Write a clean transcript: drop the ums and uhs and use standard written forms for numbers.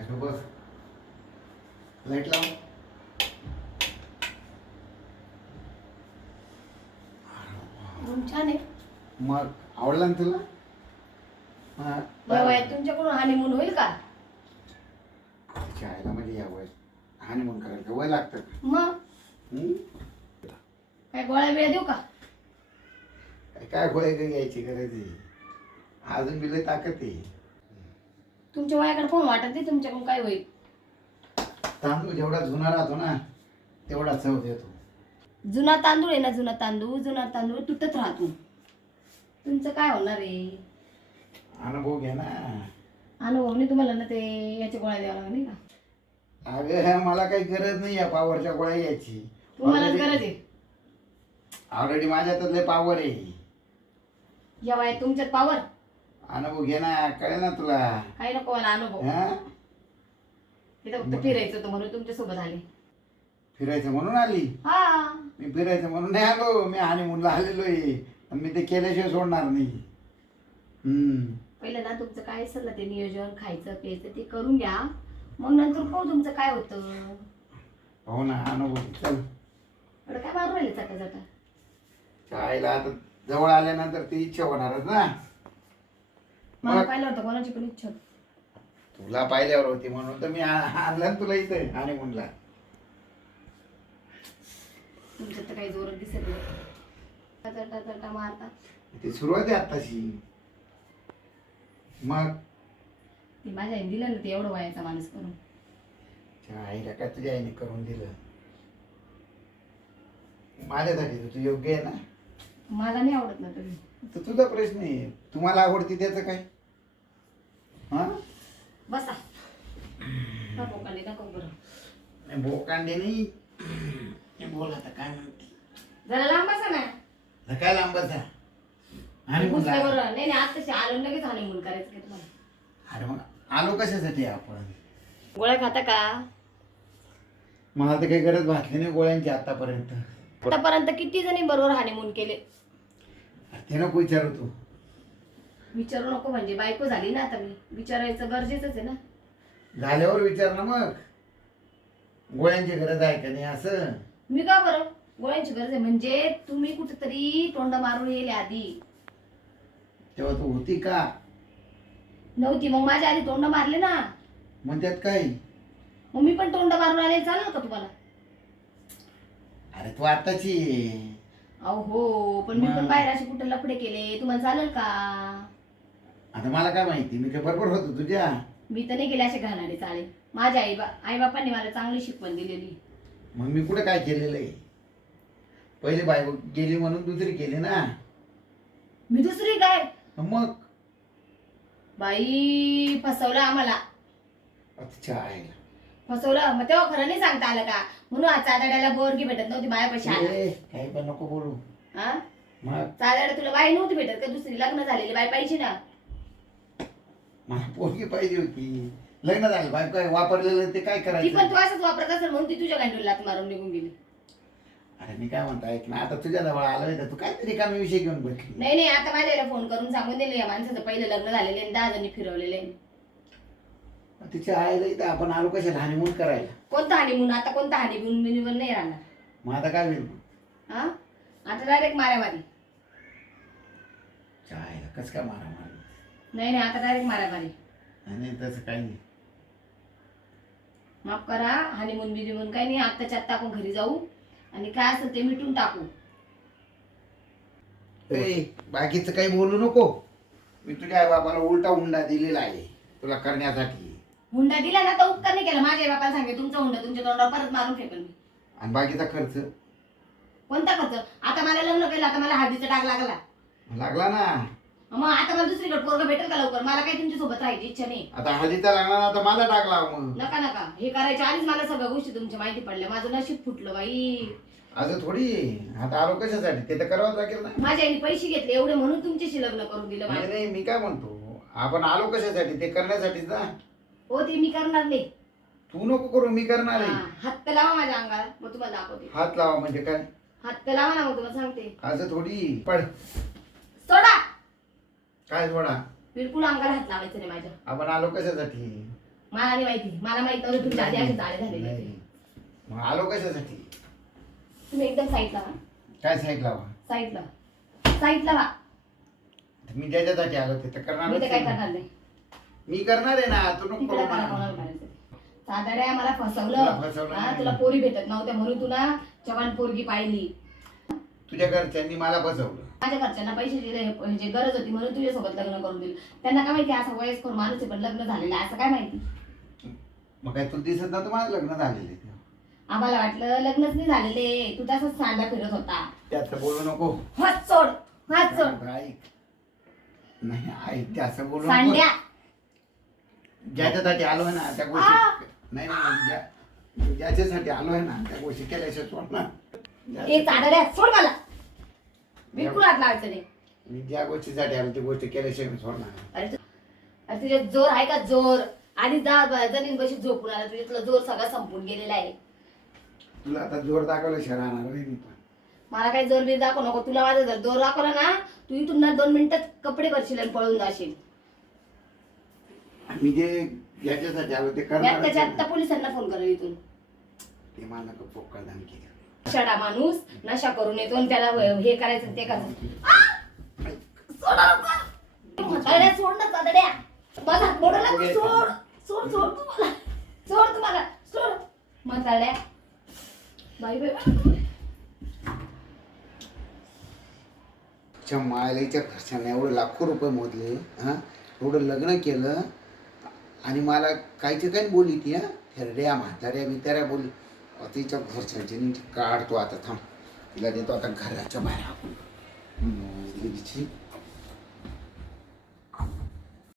अगं बस लाईट लाव. रूम छान आहे. मग आवडला ना तुला? या वयात तुमच्याकडून हनीमून होईल का? शाळेला म्हणजे या वय हानिमून करायला का वय लागतं का? मग हं? काय गोळ्या बिळ्या देऊ का? काय गोळ्या काही घ्यायची गरज आहे? अजून बी लय ताकद आहे. तुमच्या वयाकडे कोण वाटत नाही तुमच्याकडून काय होईल. तांदूळ जेवढा जुना राहतो ना तेवढा चव देतो. जुना तांदूळ आहे ना, जुना तांदूळ तुटत राहतो. तुमचं काय होणार आहे? अनुभव घे ना. अनुभवने तुम्हाला ना ते याच्या गोळ्या द्यावा लागणार नाही का? अगं मला काही गरज नाही या पावरच्या गोळ्या घ्यायची. तुम्हाला गरज आहे. ऑलरेडी माझ्यात लय पावर आहे. या वयात तुमच्यात पावर अनुभव घे ना, कळेल ना तुला. काही नको मला अनुभव. हा? इथं फक्त फिरायचं होतं म्हणून तुमच्या सोबत आले. फिरायचं म्हणून आली? हा मी फिरायचं म्हणून नाही आलो. मी हनीमूनला आलेलो आहे. मी ते केल्याशिवाय सोडणार नाही. पहिलं ना तुमचं काय असेल ना ते नियोजन खायचं प्यायचं ते करून घ्या. मग नंतर पाहू तुमचं काय होतं. हो ना, अनुभव चल. एवढं काय मारून राहिले चटा चटा. शाळेला आता जवळ आल्यानंतर ती इच्छा होणारच ना. मला पाहिलं होतं कोणाची पण इच्छा होती. तुला पाहिल्यावर होती म्हणून तर मी आणलं ना तुला इथे हनीमूनला. तुमच्यात तर काही जोरात दिसत नाही. चटा चटा मारता. ती सुरुवात आहे आत्ताशी. मग ती माझ्या आईने दिलं ना ते एवढं वयाचा माणूस करून. आईला काय तुझ्या आईने करून दिलं? माझ्यासाठी तुझं योग्य आहे ना. मला नाही आवडत ना तुम्ही. तर तुझा प्रश्न आहे. तुम्हाला आवडते त्याचं काय? हा बसा बोकांडी नको बरं. बोकांडे नाही. बोल आता काय म्हणते. जरा लांब बसा ना. तर काय लांबच आहे हनीमून. बरं नाही नाही आताशी आलो लगेच हनीमून करायचं काय तुम्हाला. अरे मग आलो कशासाठी आपण? गोळ्या खाता का? मला तर काही गरज भासली नाही गोळ्यांची आतापर्यंत. आतापर्यंत किती जणी बरोबर हनीमून केले? ते नको विचारू तू. विचारू नको म्हणजे बायको झाली ना आता मी. विचारायचं गरजेचंच आहे ना. झाल्यावर विचार ना मग. गोळ्यांची गरज आहे का नाही असं. मी का बरं गोळ्यांची गरज आहे म्हणजे तुम्ही कुठेतरी तोंड मारून येईल आधी. तेव्हा तू होती का? नव्हती मग माझ्या आधी तोंड मारले ना. मग त्यात काय? मग मी पण तोंड मारून आले चालेल का तुम्हाला? अरे तू आताची आहे. अहो हो पण मी पण बाहेर असे कुठे लफडे केले तुम्हाला चालेल का? आता मला काय माहिती, मी काय बरोबर होतो तुझ्या? मी तर नाही केले असे घालाडे चाळे. माझ्या आई बापांनी मला चांगली शिकवण दिलेली. मग मी कुठे काय केलेलं आहे? पहिले बायको गेली म्हणून दुसरी केली ना. मी दुसरी काय? मग बाई फसवलं आम्हाला. अच्छा आहे. फसवलं मग तेव्हा खरं नाही सांगता आलं का? म्हणून आज चादड्याला बोरगी भेटत नव्हती बायापाशी आला. काही पण नको बोलू. हा मग चादड्या तुला बाई नव्हती भेटत का? दुसरी लग्न झालेली बाई पाहिजे ना. मला पोरगी पाहिजे होती. लग्न झालं बायको काय वापरलेलं ते काय ती पण करायचं? तू असंच वापरत असेल म्हणून ती तुझ्या गांडूला लाथ मारून निघून गेली. अरे मी काय म्हणतो ऐक ना, आता तुझ्या जवळ आलोय तर तू काहीतरी रिकामी विषय घेऊन बसली. नाही आता माझ्याला फोन करून सांगून दिले या माणसाचं पहिलं लग्न झालेले आणि 10 जणी फिरवलेले. तिच्या आईला इथं आपण आलो कशाला हनीमून करायला? कोणता हनीमून? आता कोणता हनीमून मिनीवर नाही राहणार. मग आता काय होईल? हा आता डायरेक्ट मारामारी. आईला कस काय मारा मारी? नाही आता डायरेक्ट मारामारी. आणि तसं काही नाही. माफ करा. हनीमून बिनीमून काही नाही. आत्ताच्या आत्ता आपण घरी जाऊ आणि काय असेल ते मिटून टाकू. बाकीचं काही बोलू नको. मी तुझ्या आई बाबाला उलटा हुंडा दिलेला आहे तुला करण्यासाठी. हुंडा दिला ना तर उपकार नाही केला. माझ्या बापाला सांगे तुमचा हुंडा तुमच्या तोंडावर परत मारून फेकल मी. आणि बाकीचा खर्च कोणता खर्च? आता मला लग्न केलं आता मला हळदीचा डाग लागला. लागला ना. मग आता मला दुसरीकडे पोरगा भेटेल का लवकर? मला काही तुमच्या सोबत राहायची इच्छा नाही. आता हळदीचा लागणार, आता माझा टाकला. मग नका हे करायच्या आधीच मला सगळ्या गोष्टी तुमच्या माहिती पडल्या. माझं नशीब फुटलं बाई. असं थोडी. आता आलो कशासाठी ते तर करावंच लागेल ना. माझ्या आईने पैसे घेतले एवढे म्हणून तुमच्याशी लग्न करून दिलं नाही माझं. नाही, मी काय म्हणतो आपण आलो कशासाठी ते करण्यासाठीच ना. हो ते मी करणार नाही. तू नको करू, मी करणार आहे. हात तर लावा माझ्या अंगाला मग तुम्हाला दाखवते. हात लावा म्हणजे काय? हात तर लावा ना मग तुम्हाला सांगते. असं थोडी. पड. सोडा. काय थोडा? बिलकुल अंगाला हात लावायचा नाही माझ्या. आपण आलो कशासाठी? मला नाही माहिती, मला माहित नव्हतं तुमच्या आधी असे जाळे झालेले नाही. ते. मग आलो कशासाठी? तुम्ही एकदम साईडला व्हा, काय साईड लावा? साईडला साईडला व्हा. मी ज्याच्यासाठी आलो ते तर मी तर काय करणार. करणार नाही. मी करणार आहे ना, तू नको तिकडे करू मला ना. कोणाला करायचं? साधाड्या मला तुला फसवलं. फसवलं हा, नाही. तुला पोरी भेटत नव्हत्या म्हणून तुला जवान पोरगी पाहिली. तुझ्या घरच्यांनी मला फसवलं. माझ्या घरच्यांना पैसे दिले म्हणजे गरज होती म्हणून तुझ्यासोबत लग्न करून दिलं. त्यांना काय माहिती असं वयस्कर माणूस आहे पण लग्न झालेलं आहे असं काय माहिती. मग काय तुला दिसत नव्हतं माझं लग्न झालेलं आहे? आम्हाला वाटलं लग्नच नाही झालेले, तू तसंच सांडा फिरत होता. त्यात बोलू नको. हात सोड, हात सोड. ऐक नाही, ऐक ते असं बोलू नको. सांड्या. ज्याच्यासाठी आलोय ना त्या आ! गोष्टी नाही नाही, ज्याच्यासाठी आलोय ना त्या गोष्टी केल्याशिवाय सोडणार. ए चादड्या सोड मला. बिलकुल हात लावायचं नाही. मी ज्या गोष्टीसाठी आलो ती गोष्टी केल्याशिवाय मी सोडणार. अरे तुझ्या जोर आहे का जोर? आधी जमीन बशी झोपून आला, तुझ्या तुला जोर सगळा संपून गेलेला आहे. तुला आता जोर दाखवल्याशिवाय राहणार नाही मी पण. मला काही जोर बीर दाखवू नको. तुला माझा जर जोर दाखवला ना तू इथून ना 2 मिनिटात कपडे भरशील आणि पळून जाशील. मी जे याच्यासाठी आलो ते त्यात त्याच्या करणार. आत्ता पोलिसांना फोन करेल इथून. ते मला पोकळ धमकी द्या. शडा माणूस नशा करून येतो आणि त्याला हे करायचं ते करायचं. आ! सोडा लवकर. म्हातारड्या सोड ना चादड्या. माझा हात मोडला तू सोड. सोड सोड तू मला. सोड तू मला. सोड. म्हातारड्या. बाई बाई. मायलेच्या खर्चाने एवढं लाखो रुपये मोजले, हां एवढं लग्न केलं आणि मला काहीच्या काही बोलली ती, हा थेरड्या म्हाताऱ्या बिताऱ्या बोलली. तिच्या घरच्यांची नीट काढतो आता, थांब तिला देतो आता घराच्या बाहेर आपण.